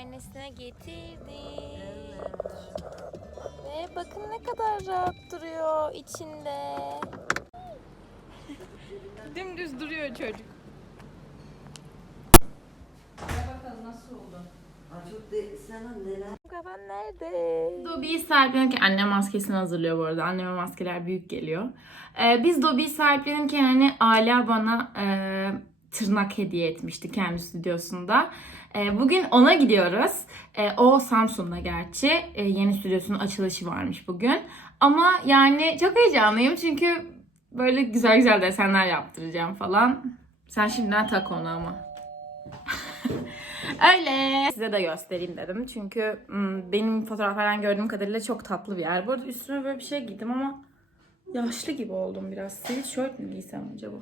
muayenesine getirdik. Ve bakın ne kadar rahat duruyor içinde. Dümdüz duruyor çocuk. Kafan nerede? Dobby'yi sahiplenirken annem maskesini hazırlıyor bu arada. Anneme maskeler büyük geliyor. Ee, biz Dobby'yi sahiplenirken hani Ala bana e, tırnak hediye etmişti kendi stüdyosunda. E, bugün ona gidiyoruz. E, o Samsun'da gerçi. E, yeni stüdyosunun açılışı varmış bugün. Ama yani çok heyecanlıyım çünkü böyle güzel güzel desenler yaptıracağım falan. Sen şimdiden tak onu ama. Öyle. Size de göstereyim dedim. Çünkü hmm, benim fotoğraflardan gördüğüm kadarıyla çok tatlı bir yer. Bu arada üstüme böyle bir şey giydim ama yaşlı gibi oldum biraz. Sweatshirt mi giysem acaba?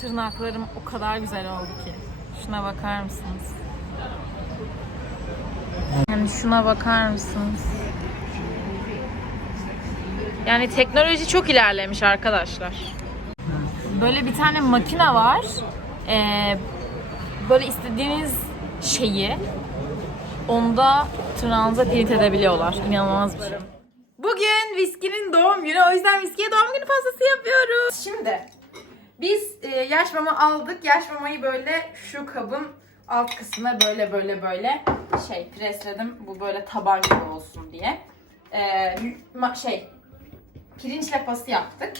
Tırnaklarım o kadar güzel oldu ki. Şuna bakar mısınız? Yani şuna bakar mısınız? Yani teknoloji çok ilerlemiş arkadaşlar. Böyle bir tane makine var. Ee, böyle istediğiniz şeyi onda tırnağınıza print edebiliyorlar. İnanılmaz bir şey. Bugün Whiskey'nin doğum günü. O yüzden Whiskey'e doğum günü pastası yapıyoruz. Şimdi biz e, yaş mama aldık. Yaş mamayı böyle şu kabın alt kısmına böyle böyle böyle şey presledim. Bu böyle taban gibi olsun diye. E, ma- şey pirinç lapası yaptık.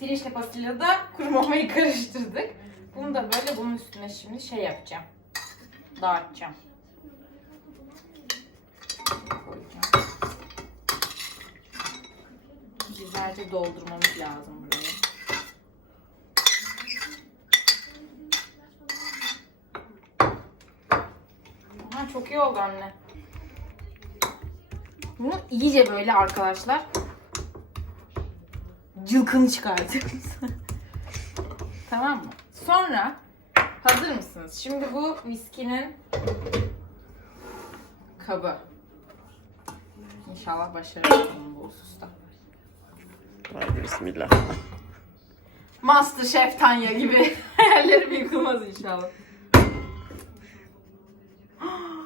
Pirinç lapasıyla da kuru mamayı karıştırdık. Bunu da böyle bunun üstüne şimdi şey yapacağım. Dağıtacağım. Güzelce doldurmamız lazım burayı. Ha, çok iyi oldu anne. Bunu iyice böyle arkadaşlar cılkını çıkartıyoruz. tamam mı? Sonra hazır mısınız? Şimdi bu viskinin kabı. İnşallah başarırım bu hususta. Hadi bismillah. Master Chef Tanya gibi hayallerim yıkılmaz inşallah.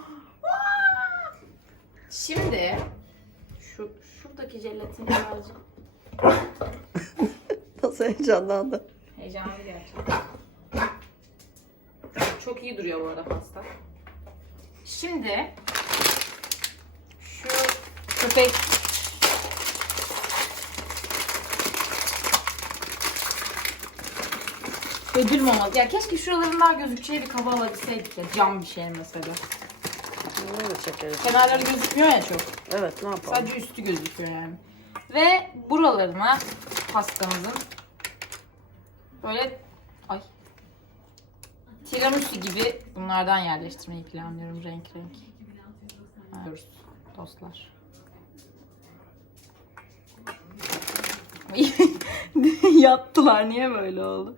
Şimdi şu şuradaki jelatini birazcık Nasıl heyecanlandı. Heyecanlı gerçekten. Çok iyi duruyor bu arada pasta. Şimdi şu köpek ödül maması. Ya keşke şuraların daha gözükeceği bir kaba alabilseydik ya. Cam bir şey mesela. Ne çekeriz? Kenarları gözükmüyor ya çok. Evet ne yapalım? Sadece üstü gözüküyor yani. Ve buralarına pastamızın böyle ay tiramisu gibi bunlardan yerleştirmeyi planlıyorum renk renk. Yapıyoruz dostlar. Yattılar niye böyle oldu?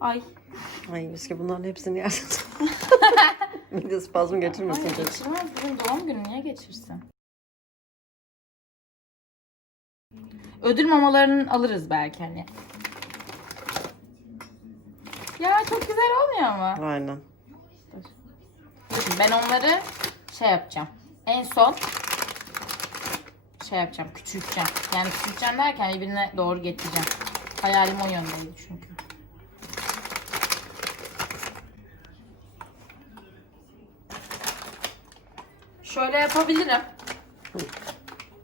Ay. Ay viski bunların hepsini yersin. Mide spazm geçirmesin Ay çocuk. geçirmez. Bugün doğum günü niye geçirsin? Ödül mamalarını alırız belki hani. Ya çok güzel olmuyor ama. Aynen. Şimdi ben onları şey yapacağım. En son şey yapacağım, küçülteceğim. Yani küçülteceğim derken birbirine doğru getireceğim. Hayalim o yöndeydi çünkü. Şöyle yapabilirim.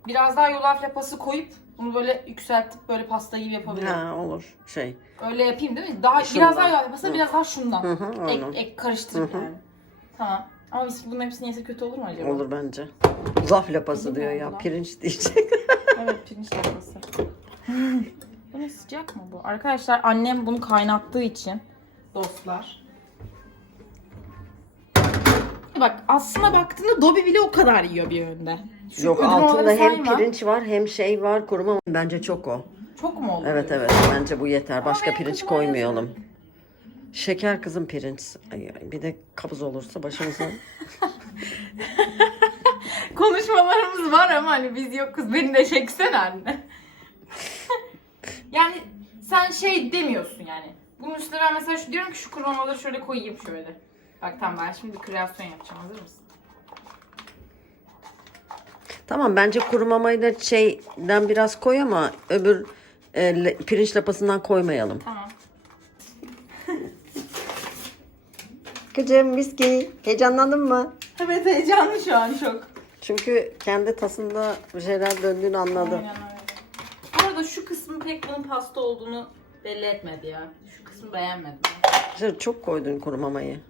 Biraz daha yulaf lapası koyup bunu böyle yükseltip böyle pasta gibi yapabilirim. Ha olur. Şey. Öyle yapayım değil mi? Daha Şundan. biraz daha yulaf lapası, biraz daha şundan. Hı hı, ek, aynen. ek karıştırıp Hı hı. yani. Tamam. Ama biz bunun hepsini yesek kötü olur mu acaba? Olur bence. Zaf lapası diyor ya. abla? Pirinç diyecek. Evet pirinç lapası. bu ne sıcak mı bu? Arkadaşlar annem bunu kaynattığı için dostlar. Bak aslına baktığında Dobby bile o kadar yiyor bir yönde. Şu Yok altında hem sayma. pirinç var hem şey var kuruma. Bence çok o. Çok mu oldu? Evet evet bence bu yeter. Başka benim pirinç kızıma koymayalım. Şeker kızım pirinç. Ay, Bir de kabız olursa başımıza. Konuşmalarımız var ama hani biz yokuz. Beni de çeksene anne. yani sen şey demiyorsun yani. Bunun üstüne ben mesela şu diyorum ki şu kurumaları şöyle koyayım şöyle. Bak tamam ben şimdi bir kreasyon yapacağım. Hazır mısın? tamam bence kuru mamayı da şeyden biraz koy ama öbür e, le- pirinç lapasından koymayalım. Tamam. Kızım viski heyecanlandın mı? Evet heyecanlı şu an çok. Çünkü kendi tasında bir şeyler döndüğünü anladı. Aynen öyle. Bu arada şu kısmı pek bunun pasta olduğunu belli etmedi ya. Şu kısmı beğenmedim. İşte çok koydun kuru mamayı.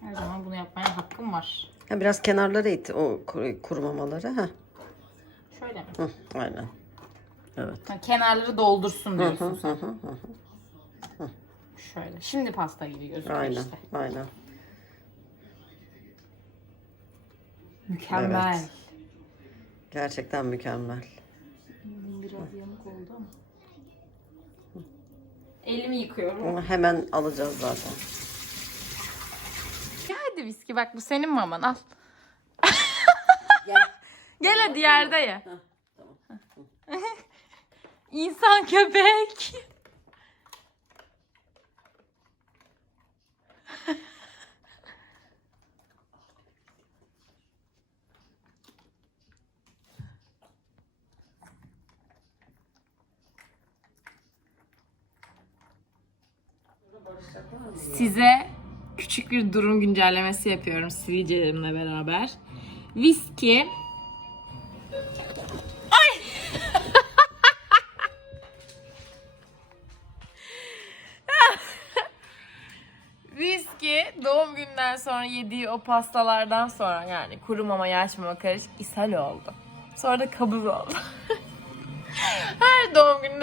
Her zaman bunu var. Ha, biraz kenarlara it o kuru, kuru mamaları. Ha. Şöyle mi? Hı, aynen. Evet. Ha, kenarları doldursun Hı diyorsun hı sen. hı hı. Şöyle. Şimdi pasta gibi gözüküyor Aynen. işte. Aynen. Mükemmel. Evet. Gerçekten mükemmel. Biraz yamuk oldu ama. Elimi yıkıyorum. Onu hemen alacağız zaten. Hadi viski bak bu senin maman al. Gel. Gel hadi yerde ye. İnsan köpek. Size küçük bir durum güncellemesi yapıyorum sivilcelerimle beraber. Viski Viski doğum günden sonra yediği o pastalardan sonra yani kuru mama yaş mama karışık ishal oldu. Sonra da kabız oldu.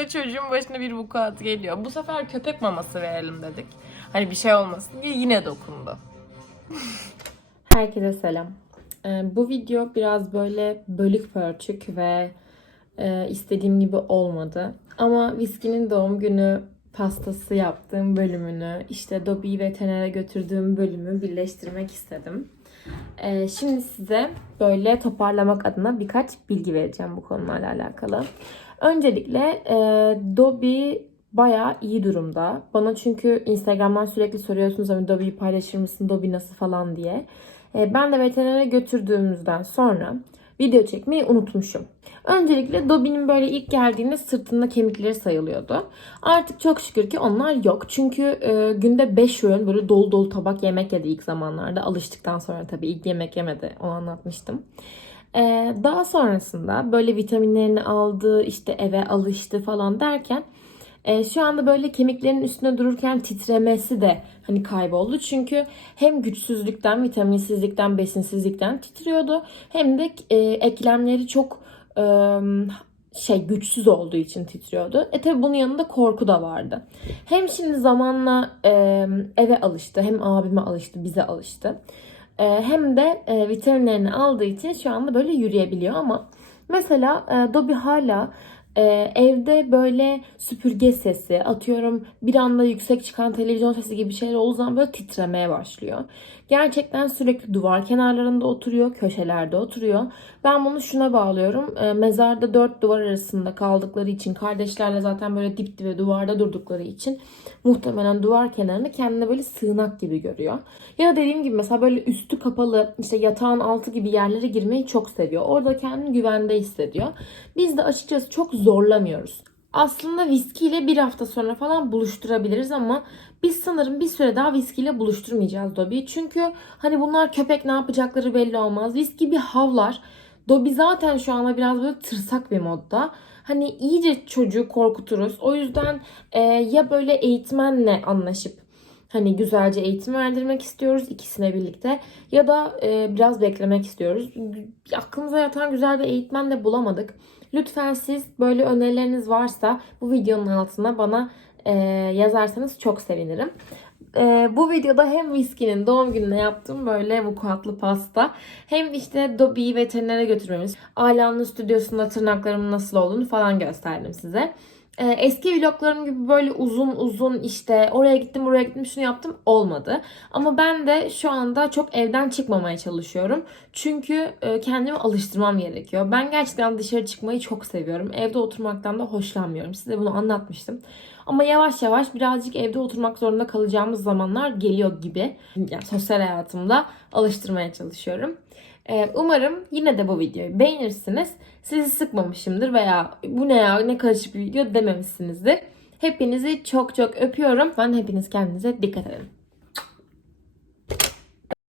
Çocuğun başına bir vukuat geliyor. Bu sefer köpek maması verelim dedik. Hani bir şey olmasın diye yine dokundu. Herkese selam. Ee, bu video biraz böyle bölük pörçük ve e, istediğim gibi olmadı. Ama Viski'nin doğum günü pastası yaptığım bölümünü, işte Dobby'yi veterinere götürdüğüm bölümü birleştirmek istedim. Ee, şimdi size böyle toparlamak adına birkaç bilgi vereceğim bu konularla alakalı. Öncelikle e, Dobby bayağı iyi durumda. Bana çünkü Instagram'dan sürekli soruyorsunuz hani Dobby'yi paylaşır mısın, Dobby nasıl falan diye. E, ben de veterinere götürdüğümüzden sonra video çekmeyi unutmuşum. Öncelikle Dobby'nin böyle ilk geldiğinde sırtında kemikleri sayılıyordu. Artık çok şükür ki onlar yok. Çünkü e, günde 5 öğün böyle dolu dolu tabak yemek yedi ilk zamanlarda. Alıştıktan sonra tabii ilk yemek yemedi. Onu anlatmıştım. E, daha sonrasında böyle vitaminlerini aldı, işte eve alıştı falan derken e, şu anda böyle kemiklerin üstünde dururken titremesi de hani kayboldu. Çünkü hem güçsüzlükten, vitaminsizlikten, besinsizlikten titriyordu. Hem de e, eklemleri çok e, şey güçsüz olduğu için titriyordu. E tabi bunun yanında korku da vardı. Hem şimdi zamanla e, eve alıştı, hem abime alıştı, bize alıştı. E, hem de e, vitaminlerini aldığı için şu anda böyle yürüyebiliyor ama mesela e, Dobby hala ee, evde böyle süpürge sesi, atıyorum bir anda yüksek çıkan televizyon sesi gibi şeyler olduğu zaman böyle titremeye başlıyor. Gerçekten sürekli duvar kenarlarında oturuyor, köşelerde oturuyor. Ben bunu şuna bağlıyorum. Ee, mezarda dört duvar arasında kaldıkları için, kardeşlerle zaten böyle dip dibe duvarda durdukları için muhtemelen duvar kenarını kendine böyle sığınak gibi görüyor. Ya da dediğim gibi mesela böyle üstü kapalı, işte yatağın altı gibi yerlere girmeyi çok seviyor. Orada kendini güvende hissediyor. Biz de açıkçası çok zorlamıyoruz. Aslında viskiyle bir hafta sonra falan buluşturabiliriz ama biz sanırım bir süre daha viskiyle buluşturmayacağız Dobby'yi. Çünkü hani bunlar köpek ne yapacakları belli olmaz. Viski bir havlar. Dobby zaten şu anda biraz böyle tırsak bir modda. Hani iyice çocuğu korkuturuz. O yüzden e, ya böyle eğitmenle anlaşıp hani güzelce eğitim verdirmek istiyoruz ikisine birlikte ya da e, biraz beklemek istiyoruz. Aklımıza yatan güzel bir eğitmen de bulamadık. Lütfen siz böyle önerileriniz varsa bu videonun altına bana e, yazarsanız çok sevinirim. E, bu videoda hem Whiskey'nin doğum gününe yaptığım böyle vukuatlı pasta hem işte Dobby'yi veterinere götürmemiz, Ala'nın stüdyosunda tırnaklarımın nasıl olduğunu falan gösterdim size. Ee, eski vloglarım gibi böyle uzun uzun işte oraya gittim buraya gittim şunu yaptım olmadı. Ama ben de şu anda çok evden çıkmamaya çalışıyorum. Çünkü e, kendimi alıştırmam gerekiyor. Ben gerçekten dışarı çıkmayı çok seviyorum. Evde oturmaktan da hoşlanmıyorum. Size bunu anlatmıştım. Ama yavaş yavaş birazcık evde oturmak zorunda kalacağımız zamanlar geliyor gibi. Yani sosyal hayatımda alıştırmaya çalışıyorum. Ee, Umarım yine de bu videoyu beğenirsiniz. Sizi sıkmamışımdır veya bu ne ya ne karışık bir video dememişsinizdir. Hepinizi çok çok öpüyorum. Ben hepiniz kendinize dikkat edin.